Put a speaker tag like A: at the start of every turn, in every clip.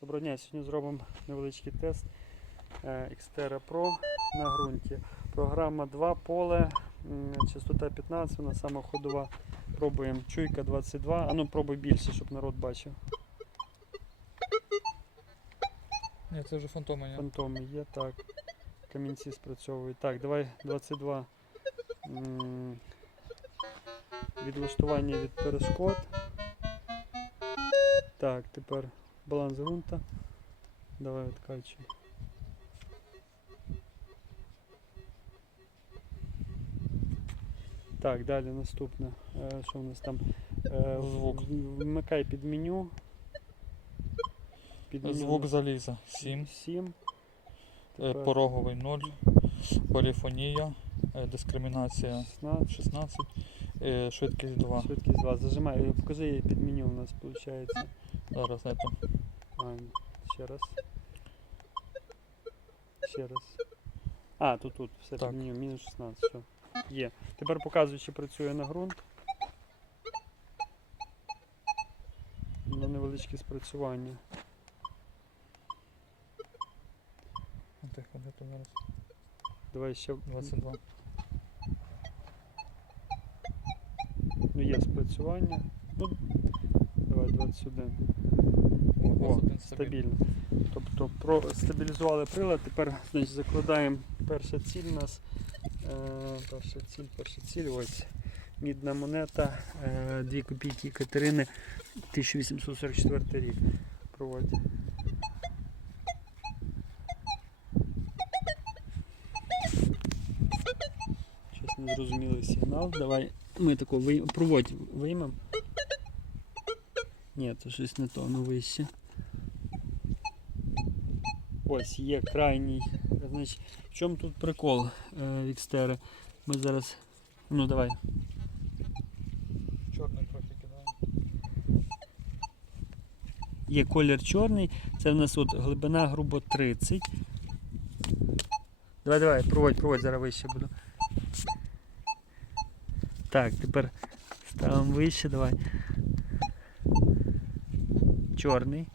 A: Доброго дня, сьогодні зробимо невеличкий тест е, Xterra Pro на ґрунті. Програма 2, поле, частота 15, вона сама ходова. Пробуємо чуйка 22. А ну пробуй більше, щоб народ бачив.
B: Ні, це вже фантоми. ні?
A: Фантоми є, так. Камінці спрацьовують. Так, давай 22. Відлаштування від перешкод. Так, тепер баланс ґрунта. Давай відкачуй. Так, далі наступне. Е, Що в нас там? Е,
B: Звук.
A: Вмикай під меню. Під меню
B: Звук заліза 7,
A: 7.
B: е, пороговий 0, поліфонія, дискримінація
A: 16.
B: 16, е, швидкість 2.
A: Швидкість 2. Зажимай, покажи під меню у нас виходить.
B: Зараз це.
A: А, ще раз. Ще раз. А, тут тут, все
B: Так.
A: під мінус 16. Все. Є. Тепер показуй, чи працює на ґрунт. Ну, невеличке спрацювання.
B: Тихо, де то зараз?
A: Давай ще.
B: 22.
A: Ну, є спрацювання. Ну, давай 21.
B: О,
A: О,
B: 21 стабільно.
A: Тобто про, стабілізували прилад, тепер значить, закладаємо перша ціль у нас. Е, перша ціль, перша ціль, ось. Мідна монета, е, 2 копійки Катерини, 1844 рік. Проводь. Щось незрозумілий сигнал. Давай ми вий... проводь, виймемо. Ні, це щось не то, ну вище. Ось є крайній. Значить, в чому тут прикол е, Вікстери? Ми зараз. Ну давай.
B: Чорний трохи кидає.
A: Є колір чорний. Це в нас от глибина грубо 30. Давай, давай, проводь, проводь, зараз вище буду. Так, тепер ставимо вище, давай. Чорний.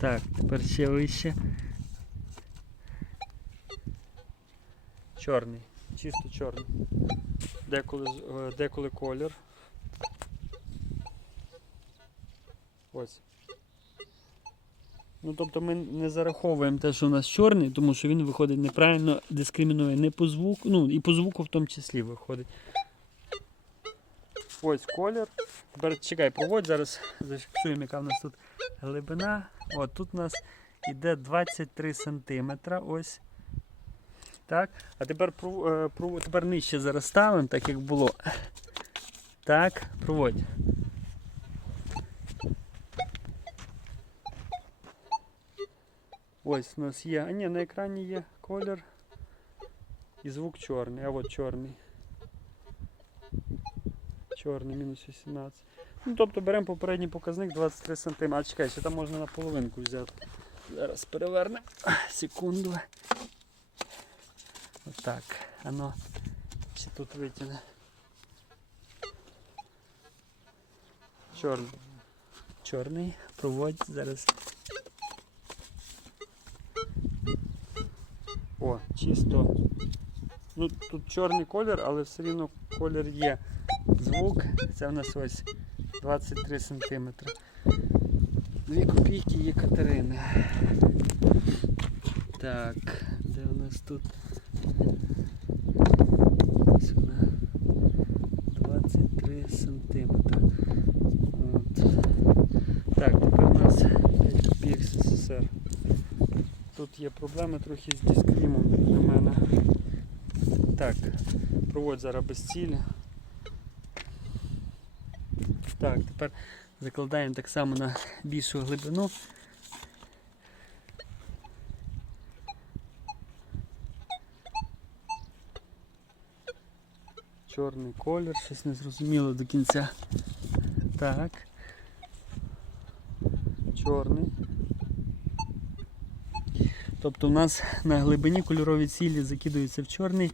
A: Так, тепер ще вище. Чорний. Чисто чорний. Деколи, е, деколи колір. Ось. Ну, тобто ми не зараховуємо те, що у нас чорний, тому що він виходить неправильно, дискримінує не по звуку, ну і по звуку в тому числі виходить. Ось колір. Тепер чекай, проводь, зараз зафіксуємо, яка в нас тут глибина. От тут у нас іде 23 см. Ось. Так. А тепер, е, тепер нижче зараз ставимо, так як було. Так, проводь. Ось у нас є. А ні, на екрані є колір і звук чорний. А от чорний. Чорний, мінус 18. Ну, тобто беремо попередній показник 23 см. А чекай, ще там можна на половинку взяти. Зараз перевернемо. Секунду. Отак. Ано. Чи тут витягне? Чорний. Чорний. Проводь зараз. О, чисто. Ну, тут чорний колір, але все рівно колір є. Звук. Це в нас ось 23 см. Дві копійки є Катерини. Так, де у нас тут? Ось вона. 23 сантиметри. От. Так, тепер у нас 5 копійок СССР. Тут є проблеми трохи з дискрімом для мене. Так, проводь зараз без цілі. Так, тепер закладаємо так само на більшу глибину. Чорний колір, щось не зрозуміло до кінця. Так. Чорний. Тобто у нас на глибині кольорові цілі закидаються в чорний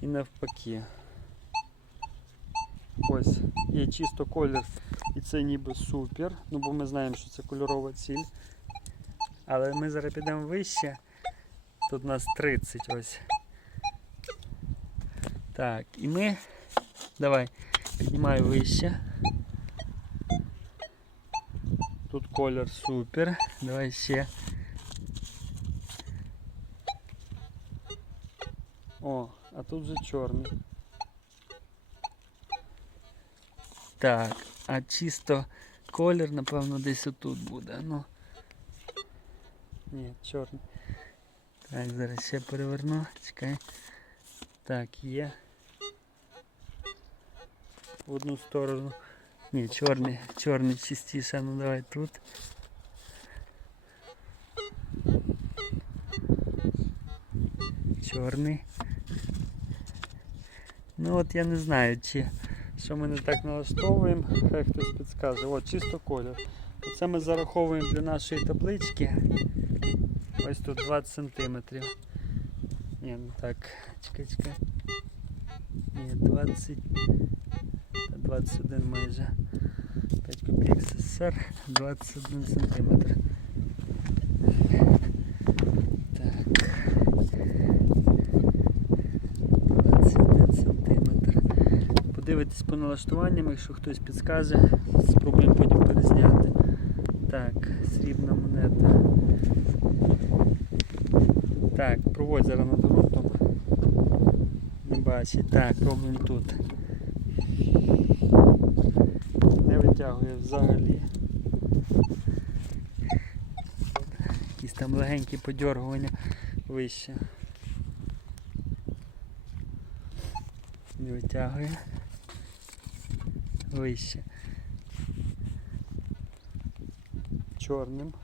A: і навпаки. Ось, є чисто колір, і це ніби супер. Ну бо ми знаємо, що це кольорова ціль. Але ми зараз підемо вище. Тут у нас 30 ось. Так, і ми. Давай, піднімаю вище. Тут колір супер. Давай ще. О, а тут вже чорний. Так, а чисто колір, напевно, десь отут буде. Ну. Ні, чорний. Так, зараз ще переверну. Чекай. Так, є. В одну сторону. Ні, чорний, чорний чистіше, ну давай тут. Чорний. Ну от я не знаю, чи що ми не так налаштовуємо, хай хтось підскаже. От, чисто колір. Це ми зараховуємо для нашої таблички. Ось тут 20 сантиметрів. Ні, ну так, чекай, чекай. Ні, 20. 21 майже. 5 копійок СССР, 21 сантиметр. Так. 21 сантиметр. Подивитись по налаштуванням, якщо хтось підскаже, спробуємо потім перезняти. Так, срібна монета. Так, проводь зараз над ґрунтом. Не бачить. Так, робимо тут. Не витягує взагалі. Якісь там легенькі подьоргування вище. Не витягує. Вище. Чорним.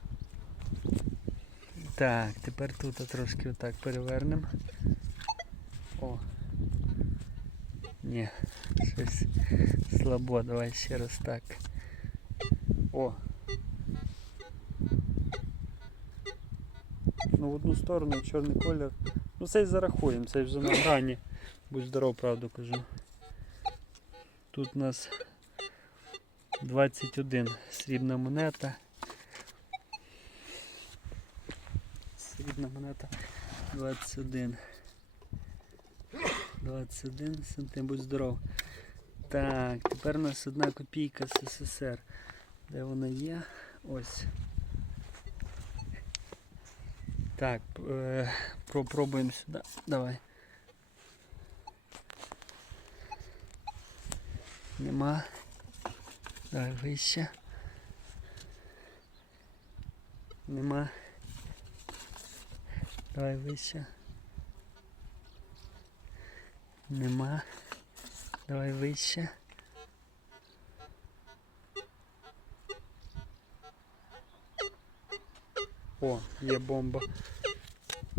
A: Так, тепер тут трошки отак перевернемо. О. Ні, щось слабо, давай ще раз так. О. Ну в одну сторону чорний колір. Ну цей зарахуємо, цей вже на грані. Будь здоров, правду кажу. Тут у нас 21 срібна монета. Срібна монета 21. 21 сантим, будь здоров. Так, тепер у нас одна копійка СССР. Де вона є? Ось. Так, е, попробуємо сюди. Давай. Нема. Давай вище. Нема. Давай вище. Нема. Давай вище. О, є бомба.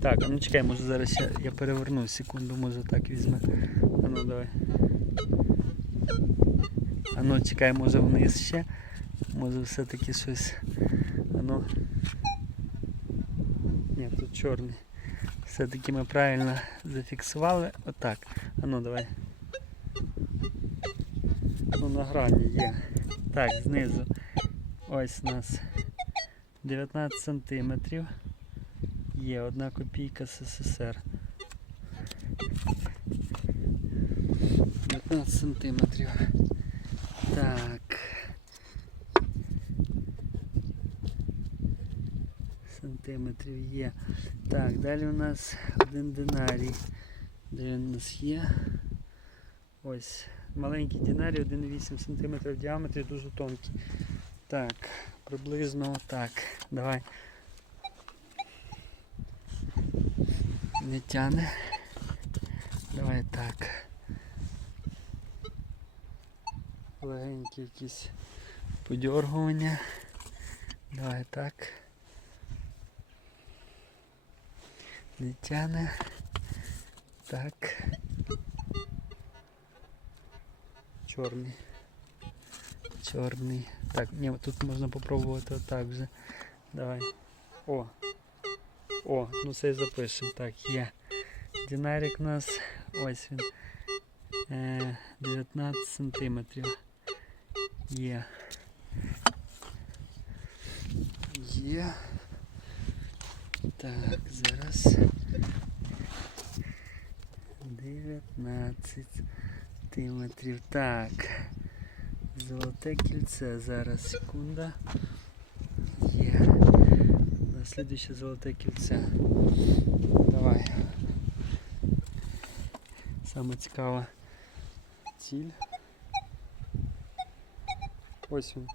A: Так, ну чекай, може зараз ще я переверну секунду, може так візьме. А ну давай. А ну чекай, може вниз ще. Може все-таки щось. А ну. Ні, тут чорний. Все-таки ми правильно зафіксували. Отак. А ну давай. Ну на грані є. Так, знизу. Ось у нас 19 сантиметрів. Є одна копійка СССР. 19 сантиметрів. Так. Сантиметрів є. Так, далі у нас один динарій. Де він у нас є? Ось. Маленький динарій 1,8 см в діаметрі, дуже тонкий. Так, приблизно так. Давай. Не тяне. Давай так. Легенькі якісь подьоргування. Давай так. Не. Так. Чорний. Чорний. Так, ні, тут можна попробувати отак вже. Давай. О. О, ну це і запишемо. Так, є. Динарик у нас. Ось він. Е, 19 сантиметрів. Є. Є. Так, зараз. 19 сантиметрів. Так. Золоте кільце. Зараз, секунда. Є. Наслідуюче золоте кільце. Давай. Саме цікава ціль. Ось він.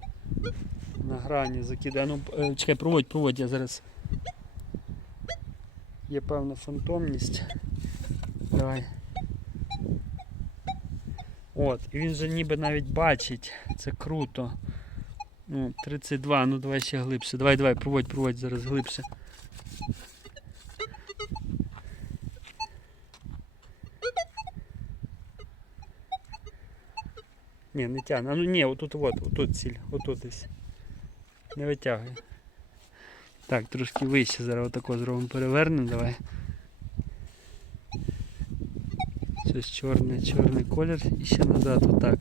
A: На грані закидає. Ну, е, чекай, проводь, проводь, я зараз. Є певна фантомність. Давай. От, і він же ніби навіть бачить. Це круто. Ну, 32, ну давай ще глибше. Давай, давай, проводь, проводь зараз глибше. Ні, не тягне. А ну ні, отут от, отут ціль, отут десь. Не витягуй. Так, трошки вище зараз отако зробимо перевернемо, давай. Щось чорне, чорний колір і ще назад отак.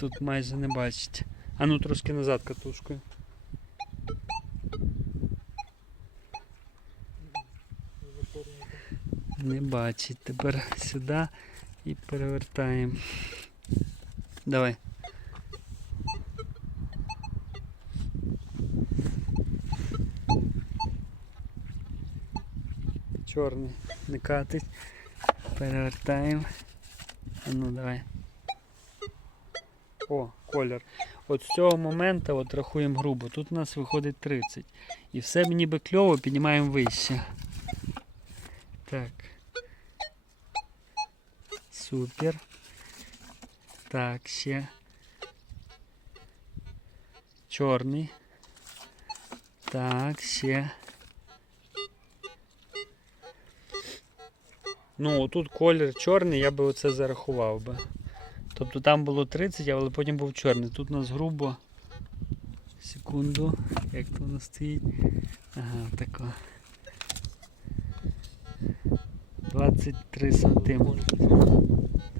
A: Тут майже не бачить. А ну трошки назад катушкою. Не бачить. Тепер сюди і перевертаємо. Давай. Чорний не катить. Перевертаємо. Ну давай. О, колір. От з цього моменту от рахуємо грубо. Тут у нас виходить 30. І все ніби кльово піднімаємо вище. Так. Супер. Так, ще. Чорний. Так, ще. Ну, тут колір чорний, я би оце зарахував би. Тобто там було 30, але потім був чорний. Тут у нас грубо. Секунду. Як то воно стоїть? Ага, тако. 23 сантиметри.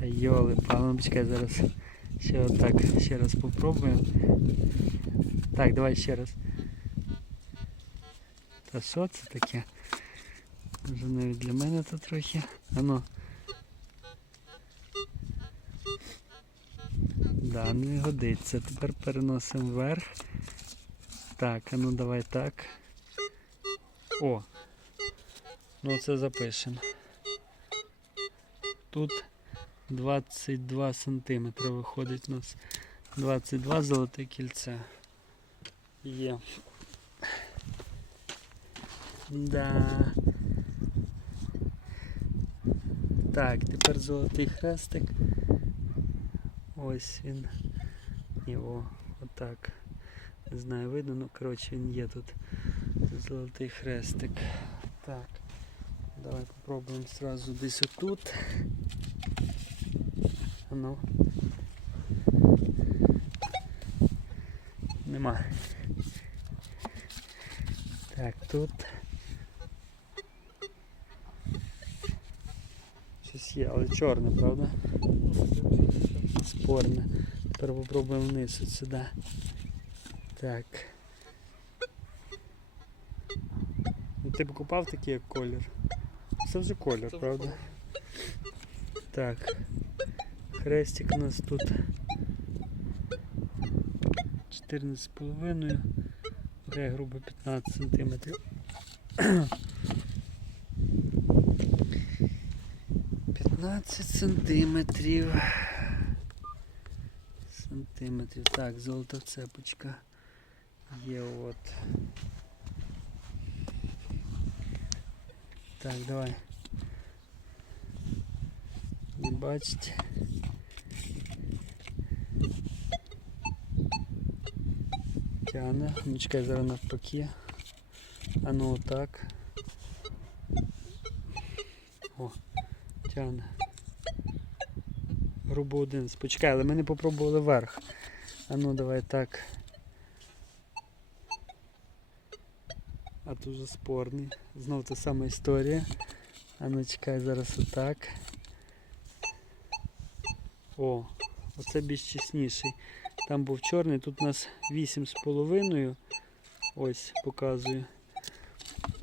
A: Та йоли, пану, почекай зараз. Ще отак, ще раз попробуємо. Так, давай ще раз. Та що це таке? Може навіть для мене це трохи. Ано. Да, не годиться. Тепер переносимо вверх. Так, а ну давай так. О! Ну це запишемо. Тут 22 сантиметри виходить у нас. 22 золоте кільце. Є. Да. Так, тепер золотий хрестик. Ось він. Його отак. Не знаю, видно, ну коротше він є тут. Золотий хрестик. Так. Давай попробуємо зразу десь отут. Ну. Нема. Так, тут. Є, але чорне, правда? Спорне. Тепер попробуємо вниз от сюди. Так. Ну, Ти б купав такий як колір? Це вже колір,
B: Це
A: правда?
B: колір.
A: Так. Хрестик у нас тут 14,5. Де грубо 15 сантиметрів. 15 сантиметрів. Сантиметрів. Так, золота цепочка. Є от. Так, давай. Не бачите. Тяне. Ну чекай, зараз навпаки. А ну отак. О, тяне. Грубо один. Почекай, але ми не попробували верх. А ну давай так. а тут вже спорний. Знову та сама історія. А ну чекай зараз отак. О, оце більш чесніший. Там був чорний, тут у нас 8,5. Ось показую.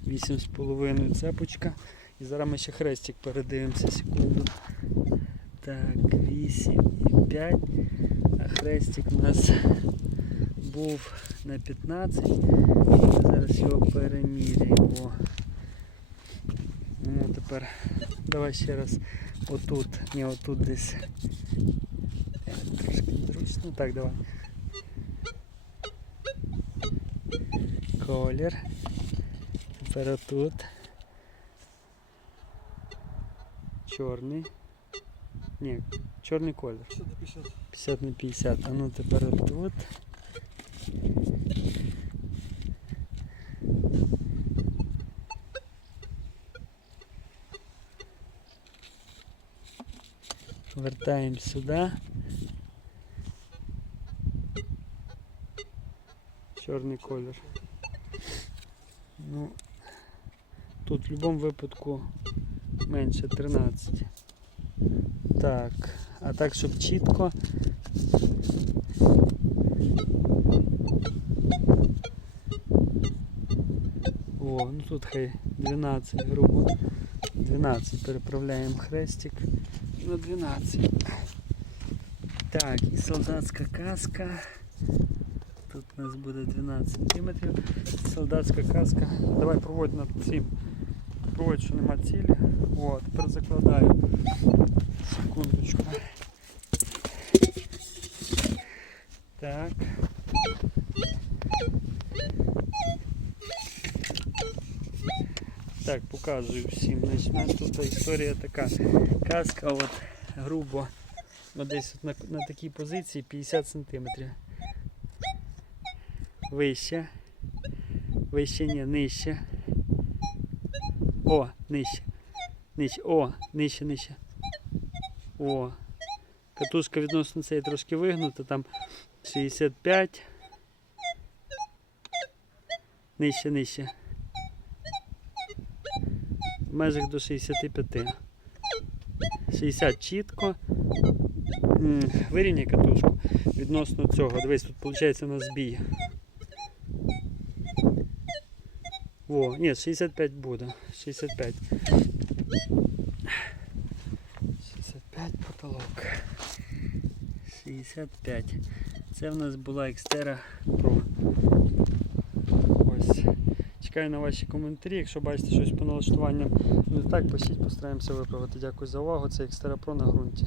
A: 8,5 цепочка. І зараз ми ще хрестик передивимося секунду. Так, 8,5. А хрестик у нас був на 15. Ми зараз його переміряємо. Ну, тепер давай ще раз отут. Ні, отут десь. Е, Трошки незручно. Так, давай. Колір. Тепер отут. Чорний. Ні, чорний колір.
B: 50 на 50.
A: 50 на 50. А ну тепер отут. Вертаємо сюди. Чорний колір. Ну, тут в будь-якому випадку менше 13. Так, а так, щоб чітко. О, ну тут хай 12, грубо. 12 переправляємо хрестик на 12. Так, і солдатська каска. Тут у нас буде 12 см. Солдатська каска. Давай проводь над цим. Проводь, що нема цілі. О, тепер закладаю. Секундочку. Так. Так, показую всім. У нас тут історія така. Каска, от грубо, от десь от на, на такій позиції 50 см. Вище. Вище ні, нижче. О, нижче. Нижче. О, нижче, нижче. О. Катушка відносно цієї трошки вигнута, там 65. Нижче, нижче. В межах до 65. 60 чітко. Вирівняй катушку відносно цього. Дивись, тут виходить у нас збій. Во, ні, 65 буде. 65. 65 потолок. 65. Це в нас була Xterra Pro. Ось. Чекаю на ваші коментарі. Якщо бачите щось по налаштуванням не так, пишіть, постараємося виправити. Дякую за увагу. Це Xterra Pro на ґрунті.